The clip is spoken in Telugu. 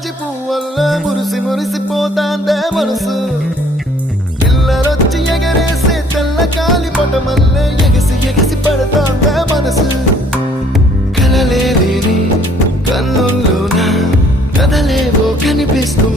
జాజి పువ్వల్ల మురిసి మురిసిపోతాందే మనసు పిల్లలొచ్చి ఎగరేసే తెల్ల కాలి పటమల్లే ఎగసి ఎగసి పడతాందే మనసు కలలేని కన్నుల్లోన కదలేవో కనిపిస్తూ